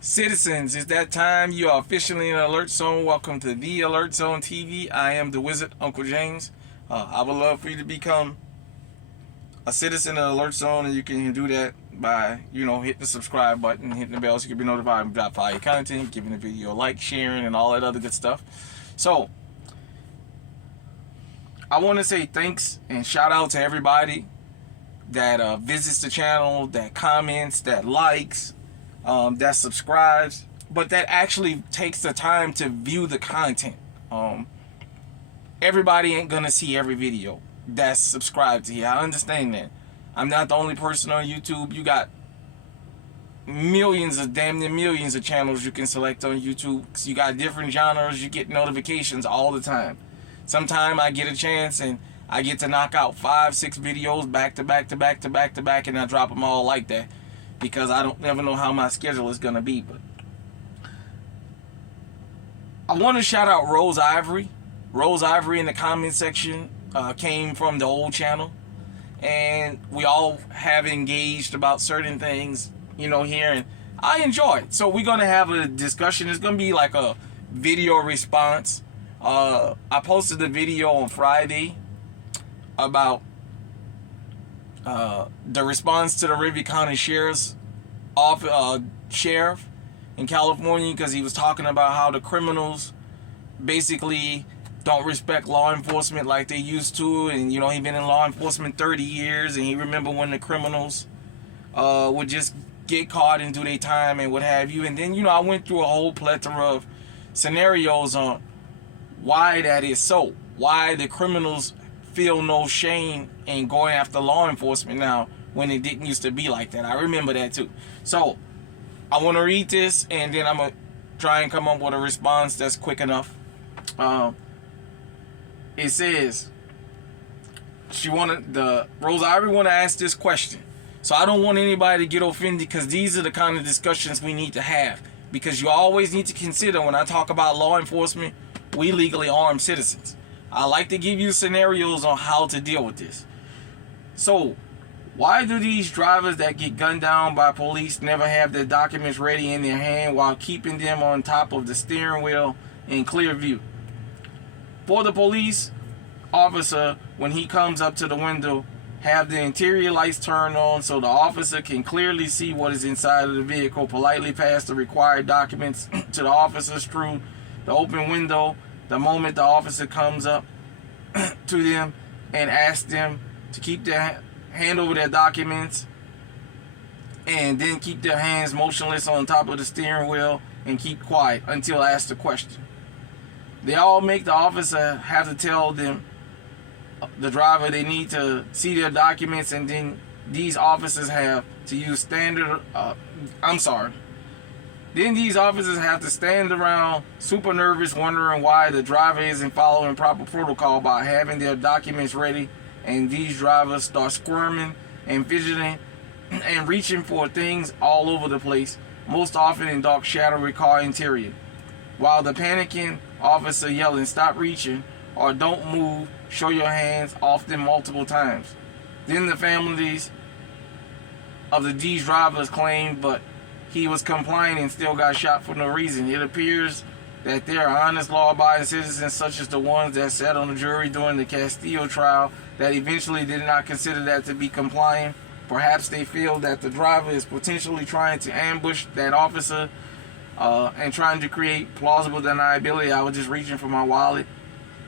Citizens, it's that time. You are officially in Alert Zone. Welcome to the Alert Zone TV. I am the Wizard, Uncle James. I would love for you to become a citizen of Alert Zone, and you can do that by, hitting the subscribe button, hitting the bell so you can be notified when we drop fire content, giving the video a like, sharing, and all that other good stuff. So, I want to say thanks and shout out to everybody that visits the channel, that comments, that likes, that subscribes, but that actually takes the time to view the content. Everybody ain't gonna see every video that's subscribed to here. I understand that. I'm not the only person on YouTube. You got damn near millions of channels you can select on YouTube. You got different genres. You get notifications all the time. Sometimes I get a chance and I get to knock out 5-6 videos back to back to back to back to back, and I drop them all like that because I don't never know how my schedule is gonna be. But I want to shout out Rose Ivory. Rose Ivory in the comment section came from the old channel, and we all have engaged about certain things, here, and I enjoy it. So we're gonna have a discussion. It's gonna be like a video response. I posted a video on Friday about the response to the Rivie County Sheriff in California, because he was talking about how the criminals basically don't respect law enforcement like they used to, and he been in law enforcement 30 years, and he remember when the criminals would just get caught and do their time and what have you. And then I went through a whole plethora of scenarios on why that is so, why the criminals feel no shame in going after law enforcement now when it didn't used to be like that. I remember that too. So I want to read this, and then I'm gonna try and come up with a response that's quick enough. It says Rose Ivory want to ask this question. So I don't want anybody to get offended, because these are the kind of discussions we need to have, because you always need to consider, when I talk about law enforcement, we legally armed citizens. I like to give you scenarios on how to deal with this. So, why do these drivers that get gunned down by police never have their documents ready in their hand while keeping them on top of the steering wheel in clear view? For the police officer, when he comes up to the window, have the interior lights turned on so the officer can clearly see what is inside of the vehicle, politely pass the required documents to the officers through the open window the moment the officer comes up to them and asks them to keep their hand over their documents, and then keep their hands motionless on top of the steering wheel and keep quiet until asked a question. They all make the officer have to tell them, the driver, they need to see their documents, and then these officers have to use Then these officers have to stand around super nervous, wondering why the driver isn't following proper protocol by having their documents ready, and these drivers start squirming and fidgeting and reaching for things all over the place, most often in dark, shadowy car interior, while the panicking officer yelling, "Stop reaching," or "Don't move, show your hands," often multiple times. Then the families of these drivers claim, but he was complying and still got shot for no reason. It appears that there are honest, law-abiding citizens, such as the ones that sat on the jury during the Castillo trial, that eventually did not consider that to be complying. Perhaps they feel that the driver is potentially trying to ambush that officer and trying to create plausible deniability. I was just reaching for my wallet.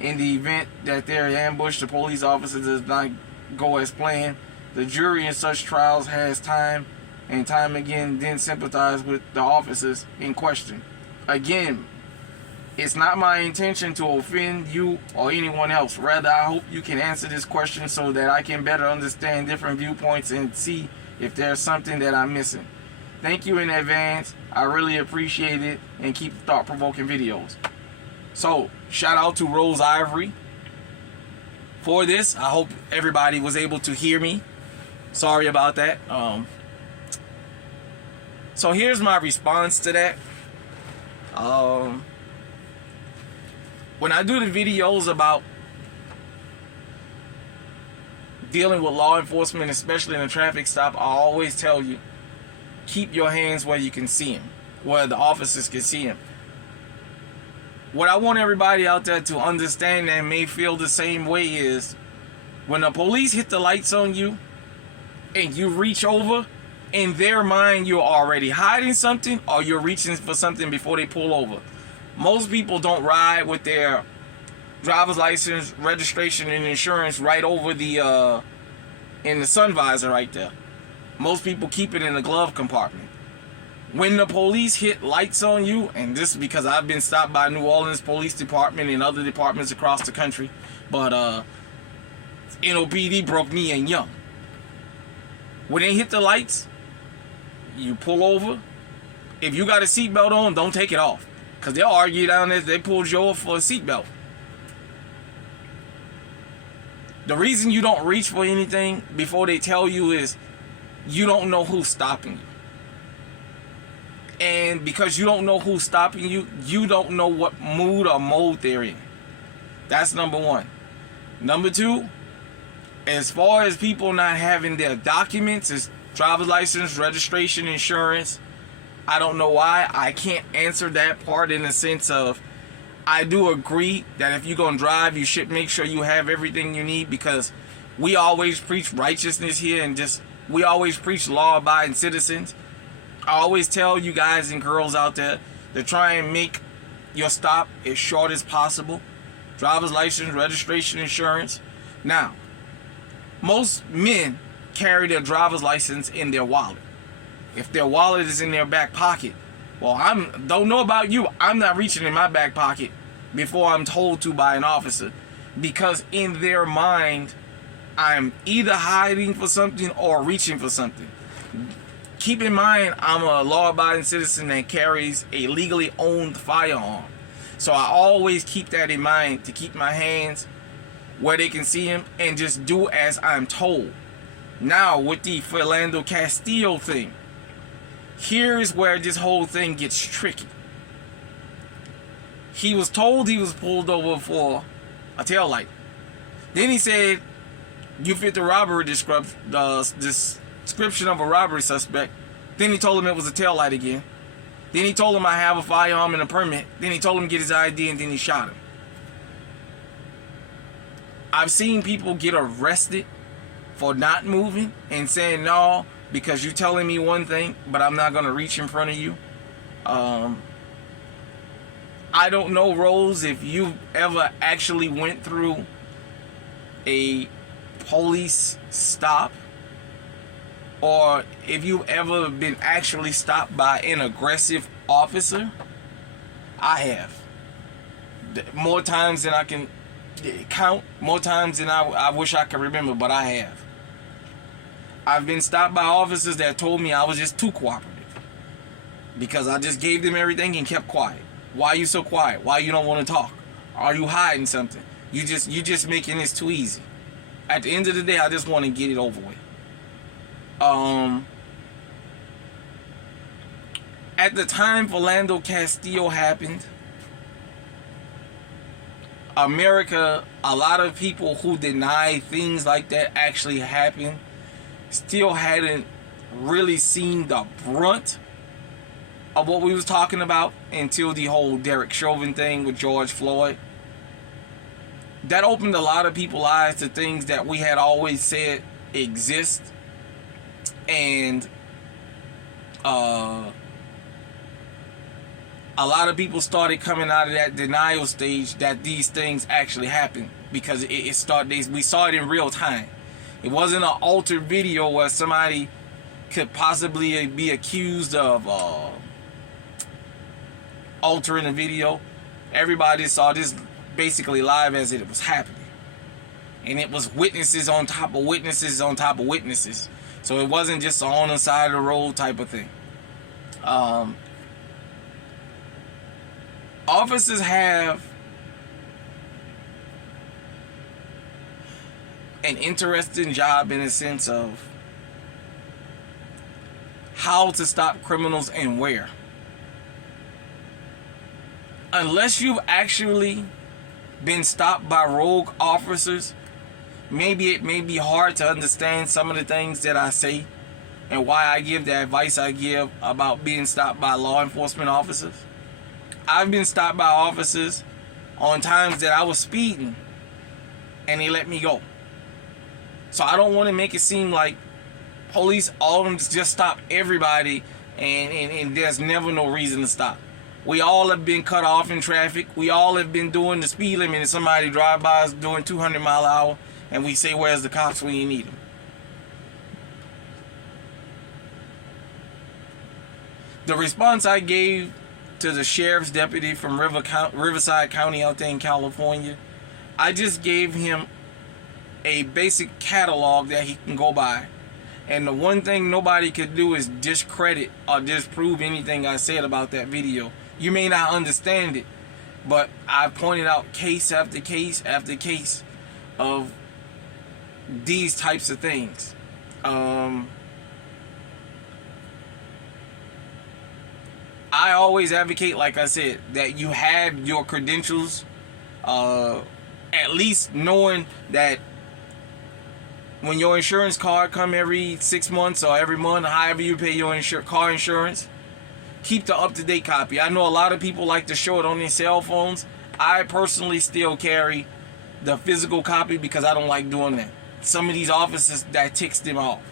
In the event that they're ambushed, the police officer does not go as planned. The jury in such trials has time and time again then sympathize with the officers in question. Again, it's not my intention to offend you or anyone else. Rather, I hope you can answer this question so that I can better understand different viewpoints and see if there's something that I'm missing. Thank you in advance. I really appreciate it, and keep thought-provoking videos. So, shout out to Rose Ivory for this. I hope everybody was able to hear me. Sorry about that. So here's my response to that. When I do the videos about dealing with law enforcement, especially in a traffic stop, I always tell you, keep your hands where you can see them. where the officers can see him. What I want everybody out there to understand and may feel the same way is when the police hit the lights on you and you reach over, in their mind you're already hiding something or you're reaching for something before they pull over. Most people don't ride with their driver's license, registration, and insurance right over the in the sun visor right there. Most people keep it in the glove compartment. When the police hit lights on you, and this is because I've been stopped by New Orleans Police Department and other departments across the country, but NOPD broke me in young. When they hit the lights, you pull over. If you got a seatbelt on, don't take it off, because they'll argue down there they pulled you over for a seatbelt. The reason you don't reach for anything before they tell you is you don't know who's stopping you. And because you don't know who's stopping you, you don't know what mood or mode they're in. That's number one. Number two, as far as people not having their documents, as driver's license, registration, insurance, I don't know why. I can't answer that part in the sense of, I do agree that if you're going to drive, you should make sure you have everything you need, because we always preach righteousness here and we always preach law-abiding citizens. I always tell you guys and girls out there to try and make your stop as short as possible. Driver's license, registration, insurance. Now, most men carry their driver's license in their wallet. If their wallet is in their back pocket, well, don't know about you, I'm not reaching in my back pocket before I'm told to by an officer, because in their mind, I'm either hiding for something or reaching for something. Keep in mind, I'm a law-abiding citizen that carries a legally owned firearm. So I always keep that in mind, to keep my hands where they can see them and just do as I'm told. Now, with the Philando Castillo thing, here's where this whole thing gets tricky. He was told he was pulled over for a taillight. Then he said, you fit the robbery description of a robbery suspect. Then he told him it was a taillight again. Then he told him I have a firearm and a permit. Then he told him to get his ID, and then he shot him. I've seen people get arrested for not moving and saying, no, because you're telling me one thing, but I'm not going to reach in front of you. I don't know, Rose, if you ever actually went through a police stop, or if you've ever been actually stopped by an aggressive officer. I have. More times than I can count, more times than I wish I could remember, but I have. I've been stopped by officers that told me I was just too cooperative, because I just gave them everything and kept quiet. Why are you so quiet? Why you don't want to talk? Are you hiding something? You just making this too easy. At the end of the day, I just want to get it over with. At the time Philando Castillo happened, America, a lot of people who deny things like that actually happen, still hadn't really seen the brunt of what we was talking about until the whole Derek Chauvin thing with George Floyd. That opened a lot of people's eyes to things that we had always said exist. And a lot of people started coming out of that denial stage that these things actually happened, because we saw it in real time. It wasn't an altered video where somebody could possibly be accused of altering a video. Everybody saw this basically live as it was happening. And it was witnesses on top of witnesses on top of witnesses. So it wasn't just on the side of the road type of thing. Officers have an interesting job in the sense of how to stop criminals and where. Unless you've actually been stopped by rogue officers, maybe it may be hard to understand some of the things that I say and why I give the advice I give about being stopped by law enforcement officers. I've been stopped by officers on times that I was speeding and they let me go. So I don't want to make it seem like police all of them just stop everybody and there's never no reason to stop. We all have been cut off in traffic. We all have been doing the speed limit and somebody drive by us doing 200 mile an hour and we say, where's the cops when you need them? The response I gave to the sheriff's deputy from Riverside County out there in California, I just gave him a basic catalog that he can go by. And the one thing nobody could do is discredit or disprove anything I said about that video. You may not understand it, but I pointed out case after case after case of these types of things. I always advocate, like I said, that you have your credentials, at least knowing that when your insurance card come every 6 months or every month, however you pay your car insurance, keep the up-to-date copy. I know a lot of people like to show it on their cell phones. I personally still carry the physical copy because I don't like doing that. Some of these officers, that ticks them off.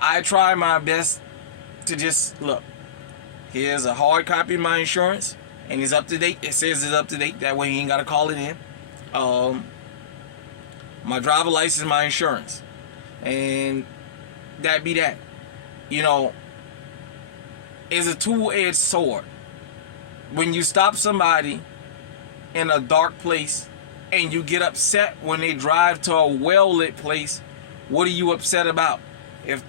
I try my best to just, look, here's a hard copy of my insurance and it's up to date. It says it's up to date. That way you ain't got to call it in. My driver license, my insurance. And that be that. You know, it's a two-edged sword. When you stop somebody in a dark place and you get upset when they drive to a well-lit place, what are you upset about? If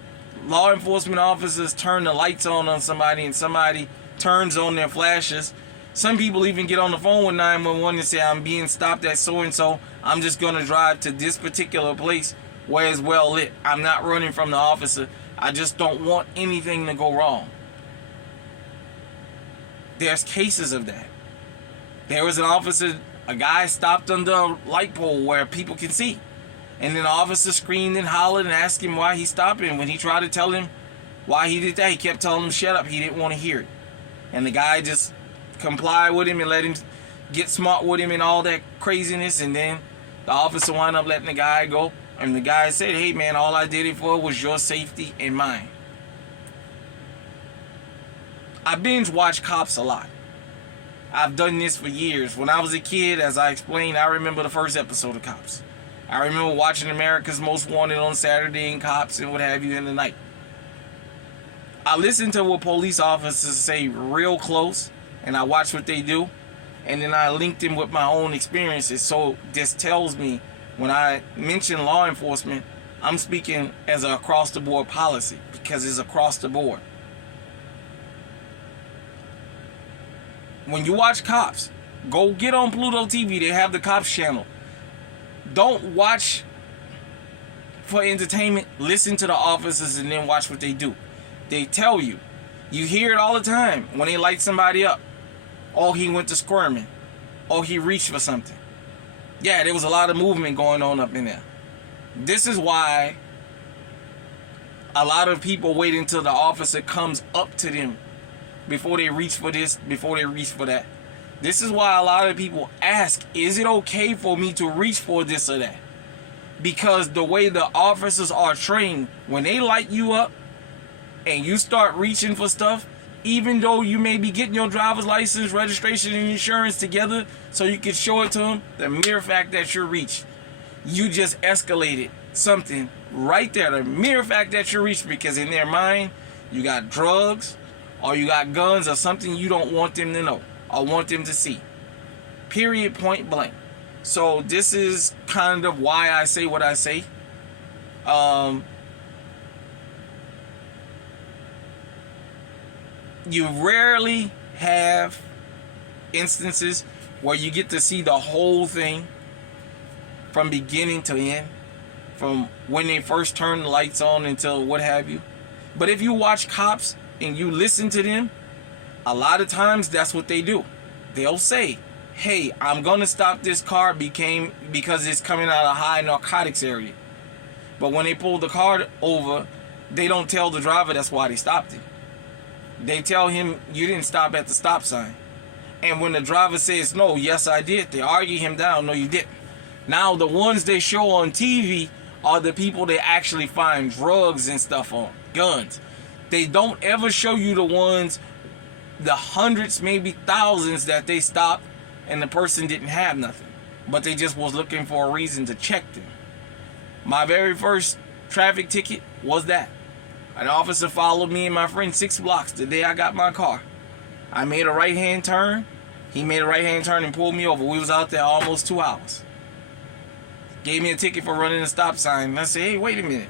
law enforcement officers turn the lights on somebody and somebody turns on their flashes, some people even get on the phone with 911 and say, I'm being stopped at so-and-so. I'm just going to drive to this particular place where it's well lit. I'm not running from the officer. I just don't want anything to go wrong. There's cases of that. There was an officer, a guy stopped under a light pole where people can see. And then the officer screamed and hollered and asked him why he stopped. And when he tried to tell him why he did that, he kept telling him, shut up. He didn't want to hear it. And the guy just complied with him and let him get smart with him and all that craziness. And then the officer wound up letting the guy go. And the guy said, hey, man, all I did it for was your safety and mine. I binge watch Cops a lot. I've done this for years. When I was a kid, as I explained, I remember the first episode of Cops. I remember watching America's Most Wanted on Saturday and Cops and what have you in the night. I listen to what police officers say real close, and I watch what they do, and then I link them with my own experiences. So this tells me when I mention law enforcement, I'm speaking as an across-the-board policy because it's across the board. When you watch Cops, go get on Pluto TV. They have the Cops channel. Don't watch for entertainment. Listen to the officers and then watch what they do. They tell you. You hear it all the time when they light somebody up. Oh, he went to squirming. Oh, he reached for something. Yeah, there was a lot of movement going on up in there. This is why a lot of people wait until the officer comes up to them before they reach for this, before they reach for that. This is why a lot of people ask, is it okay for me to reach for this or that? Because the way the officers are trained, when they light you up and you start reaching for stuff, even though you may be getting your driver's license, registration, and insurance together so you can show it to them, the mere fact that you're reached, you just escalated something right there. The mere fact that you're reached, because in their mind, you got drugs or you got guns or something you don't want them to know or want them to see. Period, point blank. So this is kind of why I say what I say. You rarely have instances where you get to see the whole thing from beginning to end, from when they first turn the lights on until what have you. But if you watch Cops and you listen to them, a lot of times that's what they do. They'll say, hey, I'm going to stop this car because it's coming out of a high narcotics area. But when they pull the car over, they don't tell the driver that's why they stopped him. They tell him, you didn't stop at the stop sign. And when the driver says, no, yes, I did, they argue him down, no, you didn't. Now, the ones they show on TV are the people that actually find drugs and stuff on, guns. They don't ever show you the ones, the hundreds, maybe thousands that they stopped and the person didn't have nothing, but they just was looking for a reason to check them. My very first traffic ticket was that. An officer followed me and my friend 6 blocks the day I got my car. I made a right-hand turn. He made a right-hand turn and pulled me over. We was out there almost 2 hours. Gave me a ticket for running a stop sign. And I said, hey, wait a minute.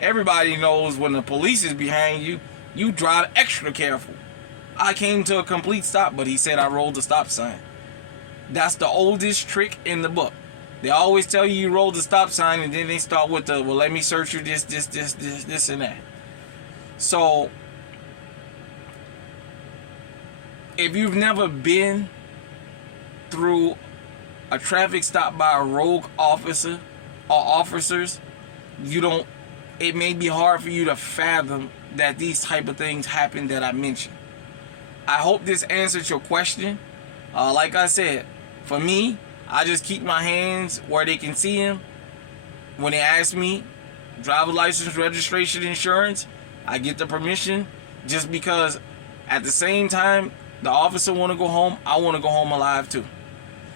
Everybody knows when the police is behind you, you drive extra careful. I came to a complete stop, but he said I rolled the stop sign. That's the oldest trick in the book. They always tell you roll the stop sign, and then they start with the, well, let me search you this, and that. So, if you've never been through a traffic stop by a rogue officer or officers, it may be hard for you to fathom that these type of things happen that I mentioned. I hope this answered your question. Like I said, for me, I just keep my hands where they can see them. When they ask me, driver's license, registration, insurance, I get the permission, just because at the same time the officer want to go home, I want to go home alive too.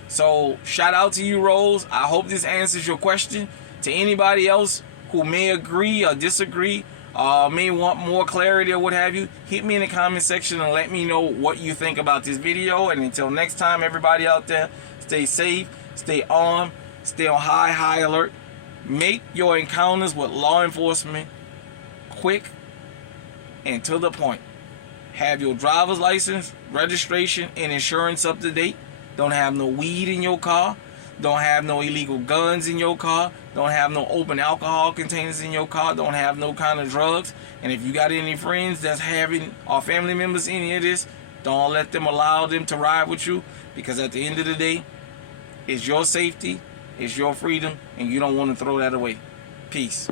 So shout out to you, Rose. I hope this answers your question. To anybody else who may agree or disagree, may want more clarity or what have you, hit me in the comment section and let me know what you think about this video. And until next time, everybody out there, stay safe, stay armed, stay on high alert. Make your encounters with law enforcement quick and to the point. Have your driver's license, registration, and insurance up to date. Don't have no weed in your car. Don't have no illegal guns in your car. Don't have no open alcohol containers in your car. Don't have no kind of drugs. And if you got any friends that's having, or family members, any of this, don't let them allow them to ride with you, because at the end of the day, it's your safety, it's your freedom, and you don't want to throw that away. Peace.